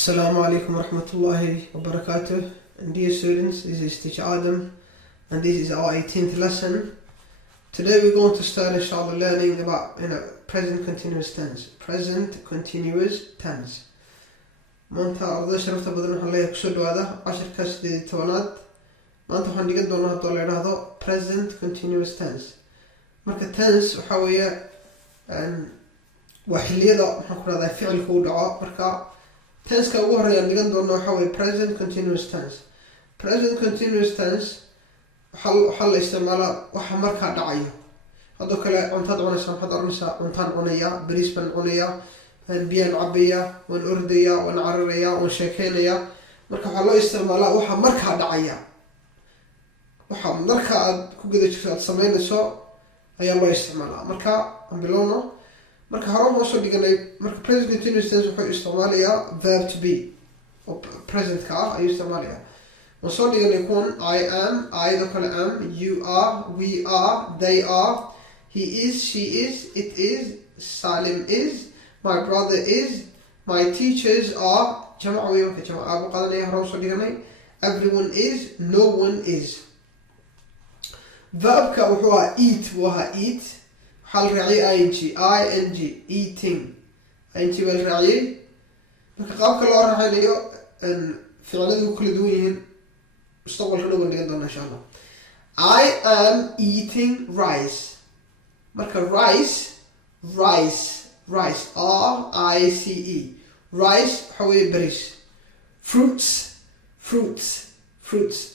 Assalamu alaikum warahmatullahi wabarakatuh. And dear students, this is teacher Adam and this is our 18th lesson. Today we're going to start inshallah learning about present continuous tense. Present continuous tense. Maanta ardayda sharafta badan waxaan leeyahay kusoo dhawaada casharka 18aad. Maanta waxaan dhigan doonaa haddoo la yidhaahdo present continuous tense. Marka tense waxaa weeye waa xilliyada maxaan ku rahdaa ficilka u dhaco. Marka tense ka ugu horeeyaan dhigan doona waxaa weeye present continuous tense. Present continuous tense waxaa la isticmaalaa waxa markaa dhacayo. Haddoo kale cuntaad cunaysaa maxaad oranaysaa cuntaan cunayaa, bariis baan cunayaa, biyaan cabayaa, waan ordayaa, waan cararayaa, waan sheekeynayaa. Marka waxaa loo isticmaalaa waxa markaa dhacaya. Waxa marka aad ku guda jirto aad sameyneyso ayaa loo isticmaalaa. Marka aan bilowno. Marka hore waxaan soo dhiganay marka present continuous tense wuxuu isticmaalayaa verb to be oo present ka ah ayuu isticmaalayaa. Waan soo dhiganay kuwan I am, I kale am, you are, we are, they are, he is, she is, it is, Salim is, my brother is, my teachers are, jamac wey marka jamac aagu qaadanaya hore soo dhiganay, everyone is, no one is. Verbka wuxuu ahaa eat buu ahaa eat. waxaa la raaciyay ing, eating, ing baa la raaciyay. marka qaabka loo raacinayo ficiladu kala duwan yihiin mustaqbalka dhow baan dhigan doonaa insha allah. I am eating rice. marka rice R-I-C-E, rice waxaa weeye bariis. fruits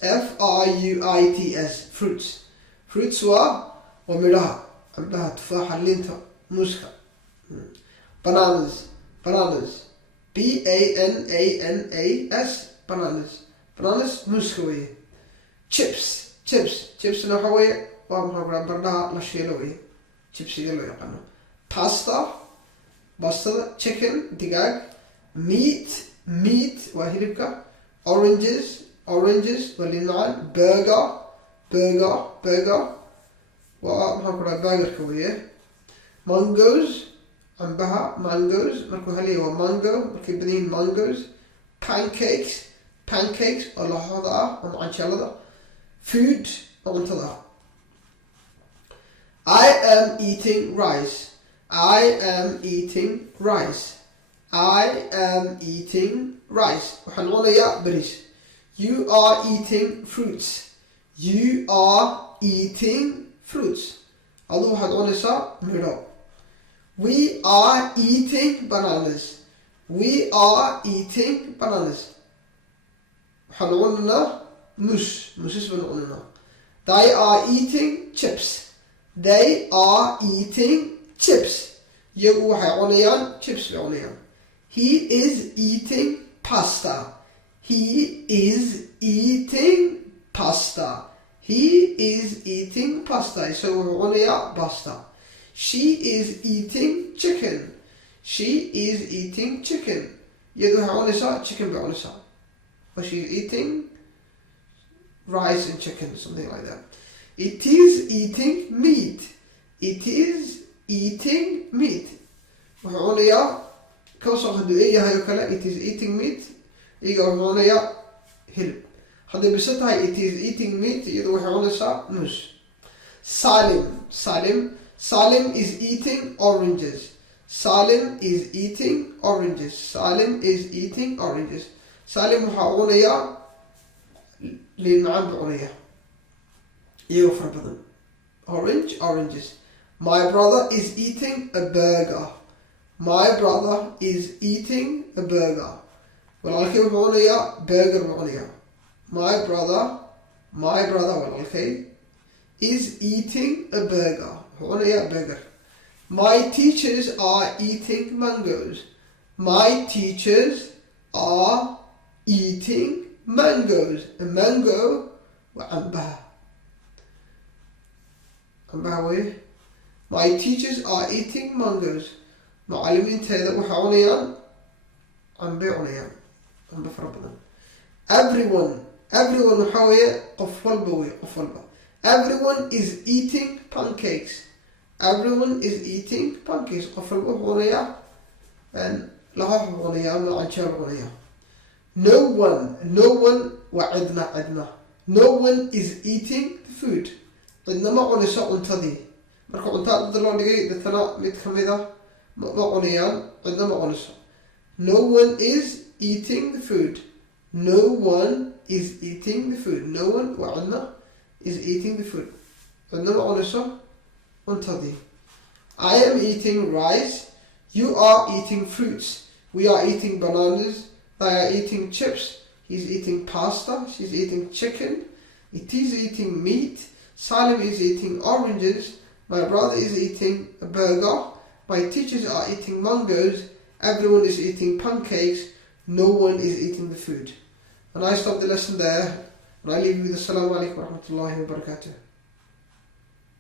F-R-U-I-T-S, fruits waa midhaha عندها تفاحة لينتا موسكا. bananas B-A-N-A-N-A-S bananas موسكا ويه. chips na waxa weeye waa maxaa bardhaha la shiilo weye chipsiga loo yaqaano. bastada. chicken digaag. meat waa hilibka. oranges waa liin macaan. burger waa maxaan ku dhaha burgerka weeye. mangoes cambaha mangoes marka waxaa leeyahay waa mango markay badan yihiin mangoes. pancakes oo laxooda ah oo macanjeelada. food oo cuntada ah. I am eating rice. waxaan cunayaa bariis. You are eating fruits. aduu waxaad cunaysaa midho. We are eating bananas. waxaan cunanaa muusas baan cunanaa. They are eating chips. iyagu waxay cunayaan chips bay cunayaan. He is eating pasta. isagu wuxuu cunayaa pasta. She is eating chicken. iyadu waxay cunaysaa chicken bay cunaysaa. Or she's eating rice and chicken, something like that. It is eating meat. wuxuu cunayaa kasoo hadduu yahay oo kale it is eating meat iyaga wuxuu cunayaa hilib. hadday biso tahay it is eating meat iyadu waxay cunaysaa muus. Salim is eating oranges. Salim waxaa cunayaa liin macaan buu cunayaa iyagoo fara badan. oranges. My brother is eating a burger. walaalkay wuxuu cunayaa burger buu cunayaa. My brother walaalkay is eating a burger. wuxuu cunayaa burger. My teachers are eating mangoes. A mango waa cambaha weye. My teachers are eating mangoes. macalimiinteeda waxay cunayaan cambe fara badan. Everyone waxaa weeye qof walba. Everyone is eating pancakes. qof walba wuxuu cunayaa laxoox buu cunayaa ama canjeer buu cunayaa. No one وعدنا no one is eating the food. عندنا ما cunayso cuntadii. marka cuntada dad loo dhigay dadna mid kamid ah ma cunayaan cidna ma cunayso. No one is eating the food. No one is eating the food. No one وعدنا is eating the food. cidna ma cunayso cuntadii. I am eating rice. You are eating fruits. We are eating bananas. They are eating chips. He's eating pasta. She's eating chicken. It is eating meat. Salim is eating oranges. My brother is eating a burger. My teachers are eating mangoes. Everyone is eating pancakes. No one is eating the food. And I stop the lesson there. And I leave you with Assalamu alaikum wa rahmatullahi wa barakatuh.